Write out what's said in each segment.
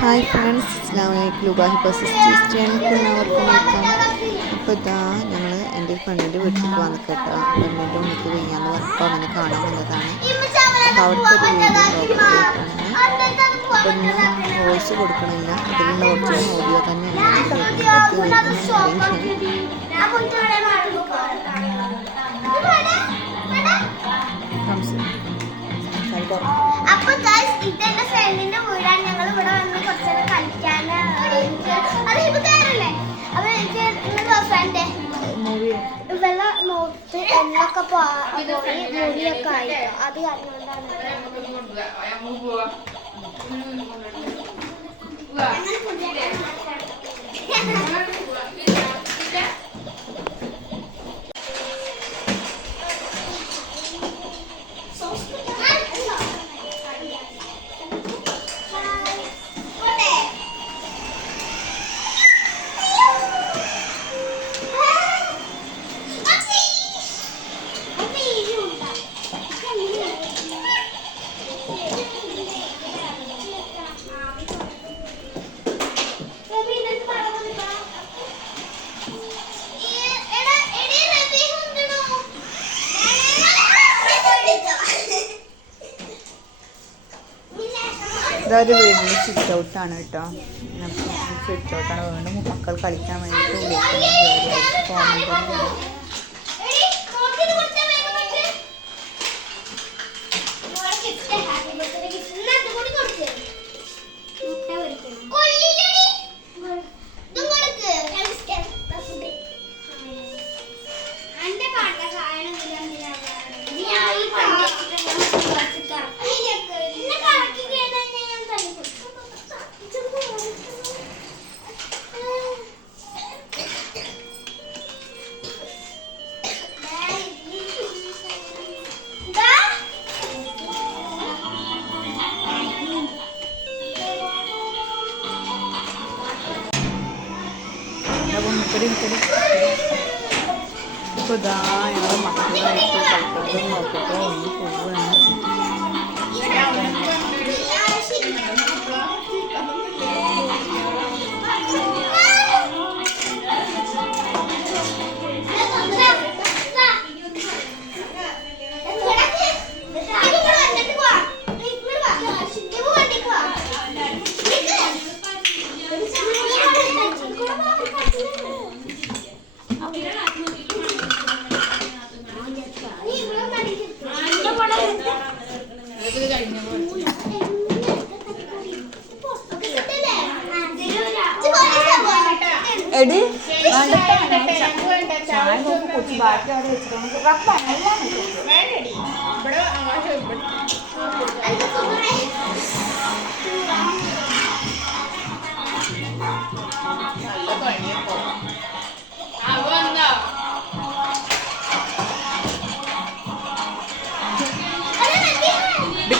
Hi friends അസ്ലാം വലൈക്കും ലുബാഹി ചാനലിലേക്ക് എല്ലാവർക്കും വെൽക്കം അപ്പോൾ ഇതാ ഞങ്ങൾ എന്റെ ഒരു ഫ്രണ്ടിന്റെ വീട്ടിലേക്ക് വന്ന് കേട്ടോ. ഫ്രണ്ടിന്റെ ഉണ്ണിക്ക് വയ്യാന്ന് പറഞ്ഞപ്പോൾ അവനെ കാണാൻ വന്നതാണ്. അപ്പോൾ അവിടുത്തെ ഒരു വീഡിയോ അപ്പോൾ ഇന്ന് വോയിസ് കൊടുക്കണില്ല. അതിലുള്ള ഒറിജിനൽ ഓഡിയോ തന്നെയാണ് അപ്പൊ ഇതെന്റെ ഫ്രണ്ടിന്റെ വീടാണ്. ഞങ്ങൾ ഇവിടെ വന്ന് മൂവി ഇവളെ നോട്ട് എന്നൊക്കെ പോയി മുടിയൊക്കെ ആയി. അത് കാരണം കൊണ്ടാണ് ഇതൊരു വീടിന്റെ സ്വിച്ച് ആണ് കേട്ടോ. സ്വിച്ച് ഔട്ടാണ് വീണ്ടും മക്കൾ കളിക്കാൻ വേണ്ടിയിട്ട് വിളിക്കുന്നത് പോകുന്നുണ്ട് അപ്പോൾ മുപ്പടി മുപ്പടി ഇപ്പോൾ ഇതാ ഞങ്ങൾ മക്കളായിട്ട് കളിക്കുന്നത് നോക്കിയിട്ട് ഒന്ന് പോവുകയാണ് ബാക്കി അവിടെ വെച്ചിട്ടുണ്ട്.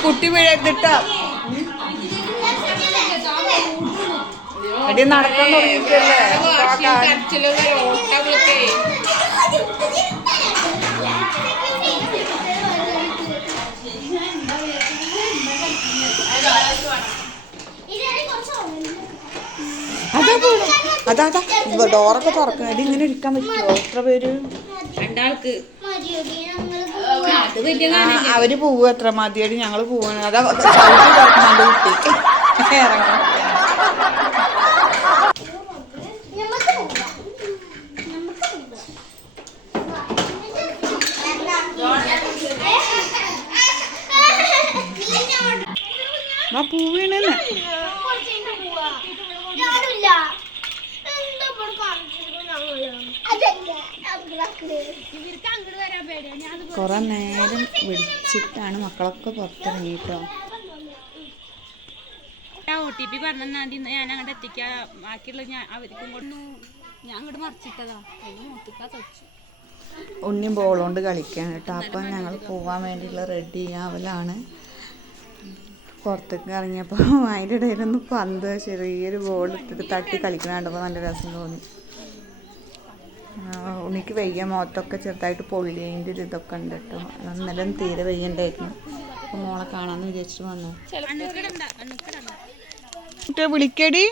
കുട്ടി വീഴത്തിട്ടാ അടി നടക്കാൻ തുടങ്ങിയിട്ടല്ലേ? അതാ. അതാ. ഡോറൊക്കെ തുറക്കുന്നത് ഇങ്ങനെ ഇരിക്കാൻ പറ്റുമോ? എത്ര പേര്? രണ്ടാൾക്ക്. അവർ പോവും എത്ര മതിയടി ഞങ്ങൾ പോവാണ്. അതാ കുട്ടി. ഇറങ്ങണം. ആ കാണിച്ചിരിക്കുന്നത് ഞങ്ങൾ? കുറെ നേരം വിളിച്ചിട്ടാണ് മക്കളൊക്കെ പുറത്തിറങ്ങിട്ടോ ഒ ടി പി പറഞ്ഞാൽ ഞാൻ അങ്ങോട്ട് എത്തിക്കാ. ബാക്കിയുള്ള ഞാൻ അവർക്കും കൊണ്ടു ഞാൻ അങ്ങോട്ട് മറിച്ചിട്ടതാ. അതിന് മുത്തിക്കാ തച്ചു. ഉണ്ണിയും ബോളോണ്ട് കളിക്കാണ് കേട്ടോ. അപ്പം ഞങ്ങൾ പോവാൻ വേണ്ടിയുള്ള റെഡി ആവലാണ് പുറത്തേക്ക് ഇറങ്ങിയപ്പോൾ അതിന്റെ ഇടയിലൊന്ന് പന്ത് ചെറിയൊരു ബോൾ ഇട്ടിട്ട് തട്ടി കളിക്കുന്ന കണ്ടപ്പോൾ നല്ല രസം തോന്നി. ഉണിക്ക് വെയ്യ മുഖത്തൊക്കെ ചെറുതായിട്ട് പൊള്ളിയതിന്റെ ഒരു ഇതൊക്കെ ഉണ്ട് കേട്ടോ. അന്നേരം തീരെ വയ്യണ്ടായിരുന്നു. അപ്പോൾ മോളെ കാണാമെന്ന് വിചാരിച്ചിട്ട് വന്നു. കുട്ടിയെ വിളിക്കടി.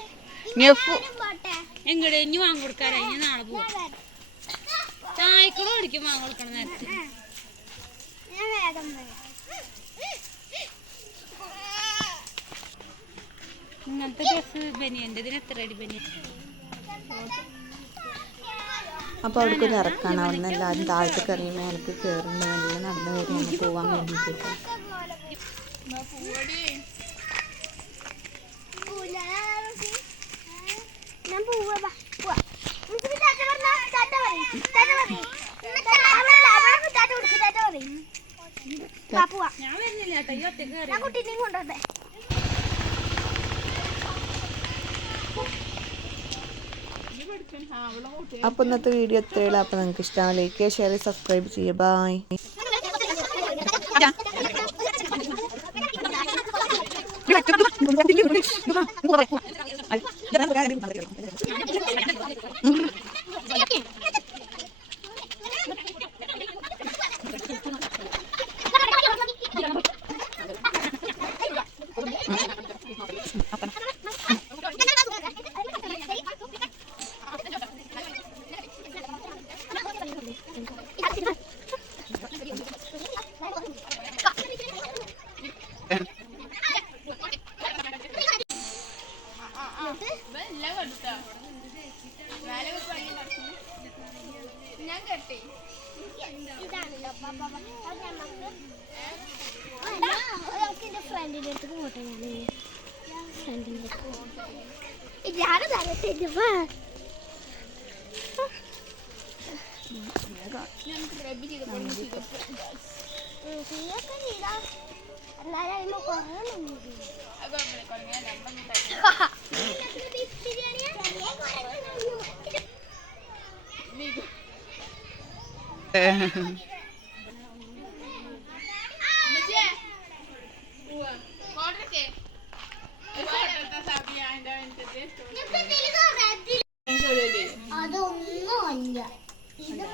നെഫ് എങ്ങടെ? ഇനി വാങ്ങി കൊടുക്കാറായി ഇനി നാളെ പോകും ചായക്കളും അടിക്കും വാങ്ങി കൊടുക്കണം നേരത്തെ. ബനിയന്റെ ഇതിന് എത്ര അടി ബനിയൻ? അപ്പോൾ അവിടേക്ക് ഒരു ഇറക്കാണ്. അവിടെ നിന്ന് എല്ലാവരും താഴത്തേക്ക് ഇറങ്ങി മേലേക്ക് കയറുന്നു നല്ല നടന്ന് കയറി പോകാൻ വേണ്ടിയിട്ട്. ഞാൻ വരുന്നില്ല. എനിക്ക് പിന്നെ ടാറ്റ പറഞ്ഞാ ടാറ്റ പറയും. ടാറ്റ പറയും. അവിടെ- അവിടെ ടാറ്റ കൊടുക്ക്, ടാറ്റ പറയും. ബാ, പോവാ. ഞാൻ വരുന്നില്ല കേട്ടോ ഈ ഒറ്റയ്ക്ക് കയറി ഞാൻ കുട്ടീനെയും കൊണ്ടുവരട്ടെ അപ്പോൾ ഇന്നത്തെ വീഡിയോ എത്രയുള്ളൂ അപ്പോൾ നിങ്ങൾക്ക് ഇഷ്ടമാണ് ലൈക്ക് ചെയ്യുക ഷെയർ ചെയ്യുക സബ്സ്ക്രൈബ് ചെയ്യുക. ബായ് ഇതാണല്ലോ ബാ. അത് നമുക്ക് എന്റെ ഫ്രണ്ടിന്റെ അടുത്ത് പോട്ടെ ഞാൻ ഫ്രണ്ടിന്റെ അടുത്ത്. ഞാൻ തരട്ടെ വാ ഉം, തീയൊക്കെ ചെയ്താ എന്നാലും അതിന് കുറേ അതൊന്നുമല്ല ഇത്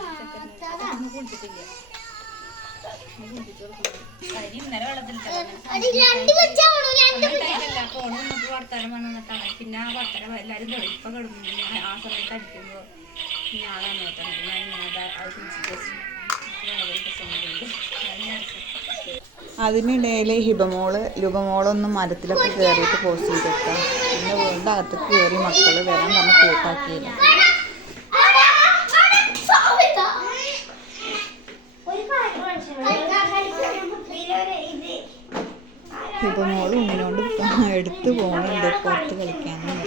പിന്നെ ആ വർത്തനം എല്ലാരും ഇപ്പൊ കിടന്നു ആ സമയത്ത് അടിക്കുമ്പോൾ ഇങ്ങനെ അത് കുടിച്ചിട്ട് അതിനിടയിൽ ഹിബമോൾ ലുബമോളൊന്ന് മരത്തിലൊക്കെ കയറിയിട്ട് പോസ്റ്റ് ചെയ്തേക്കാം പിന്നെ വീണ്ടും അകത്ത് കയറി മക്കൾ വരാൻ പറഞ്ഞ് കൂട്ടാക്കിയില്ല ഹിബമോൾ ഉണ്ണിനോണ്ട് എടുത്തു പോകണുണ്ട് പുറത്ത് കളിക്കാനും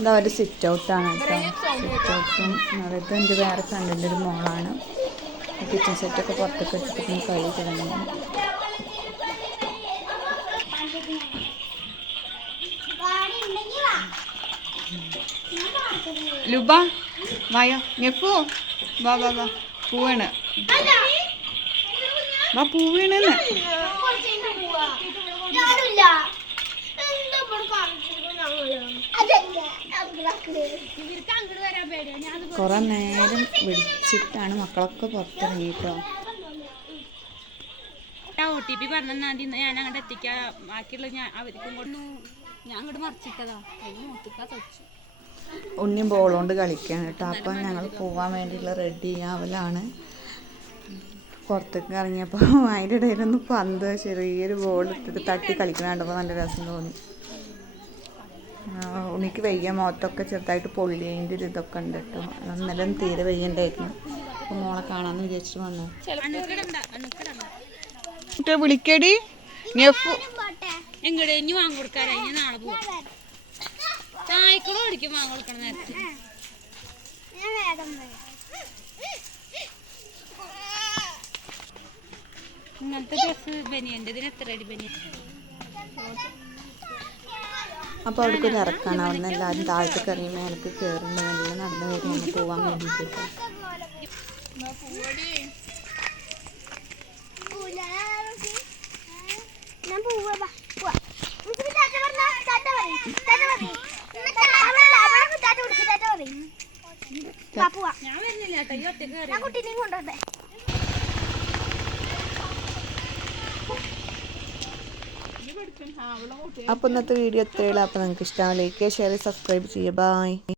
ഇതാ ഒരു സിറ്റ് ഔട്ടാണ് കേട്ടോ. സിറ്റ് ഔട്ടും അതായത് എന്റെ വേറെ ഫ്രണ്ടിന്റെ ഒരു മോളാണ്. കിച്ചൺ സെറ്റൊക്കെ പുറത്തൊക്കെ എടുത്തിട്ട് കളി തുടങ്ങി. ലുബ വായോ നെപ്പു വാ വാ വാ. പൂവാണ്. വാ പൂവീണെന്ന്. ഞാനില്ല എന്താ ഇവിടെ കാണിച്ചിരിക്കുന്നത് ഞങ്ങൾ അതല്ല ഞങ്ങളൊക്കെ അങ്ങോട്ട് വരാൻ പേടിയാണ് ഞാൻ അത് നേരം വിളിച്ചിട്ടാണ് മക്കളൊക്കെ പുറത്തിറങ്ങിട്ടോ. ഒ ടി പി പറഞ്ഞാൽ ഞാൻ അങ്ങോട്ട് എത്തിക്കാ. ബാക്കിയുള്ള ഞാൻ അവർക്കും കൊണ്ടു ഞാൻ അങ്ങോട്ട് മറിച്ചിട്ടതാ. അതിന് മൂത്തിക്കാ തച്ചു ഉണ്ണിയും ബോളുകൊണ്ട് കളിക്കുകയാണ് കേട്ടോ. അപ്പം ഞങ്ങൾ പോകാൻ വേണ്ടിയിട്ടുള്ള റെഡി ആവലാണ്. പുറത്തേക്ക് ഇറങ്ങിയപ്പോൾ അതിന്റെ ഇടയിലൊന്ന് പന്ത് ചെറിയൊരു ബോൾ ഇട്ടിട്ട് തട്ടി കളിക്കണ കണ്ടപ്പോൾ നല്ല രസം തോന്നി. ആ, ഉണ്ണിക്ക് വയ്യ. മുഖത്തൊക്കെ ചെറുതായിട്ട് പൊള്ളിയതിന്റെ ഒരു ഇതൊക്കെ ഉണ്ട് കേട്ടോ. അന്നേരം തീരെ വയ്യണ്ടായിരുന്നു. അപ്പോൾ മോളെ കാണാമെന്ന് വിചാരിച്ചു വന്നു വിളിക്കടി. നെഫ് പോട്ടെ. എങ്ങടെ? ഇനി വാങ്ങി കൊടുക്കാറായി നാളെ പോവാം. ചായക്കളോ അടിക്കും മാങ്ങ കൊടുക്കണം നേരത്തെ. ഞാൻ വേഗം വരാം ഇങ്ങനത്തെ ഡ്രസ് ബനിയന്റെ ഇതിന് എത്ര അടി ബനിയൻ? അപ്പോൾ അവിടേക്ക് ഒരു ഇറക്കാണ്. അവിടെ നിന്ന് എല്ലാവരും താഴത്തേക്ക് ഇറങ്ങി മേലേക്ക് കയറുന്നുണ്ട് പോവാൻ വേണ്ടിട്ട് വേണ്ടിയിട്ട് ഞാൻ വരുന്നില്ല കേട്ടോ ഈ ഒറ്റയ്ക്ക് കയറി ഞാൻ കുട്ടീനെയും കൊണ്ടോട്ടെ പഠിക്കണം അവളെ കൂട്ടി അപ്പോൾ ഇന്നത്തെ വീഡിയോ എത്രയുള്ള അപ്പോൾ നിങ്ങൾക്ക് ഇഷ്ടമാണ് ലൈക്ക് ഷെയർ സബ്സ്ക്രൈബ് ചെയ്യുക. ബൈ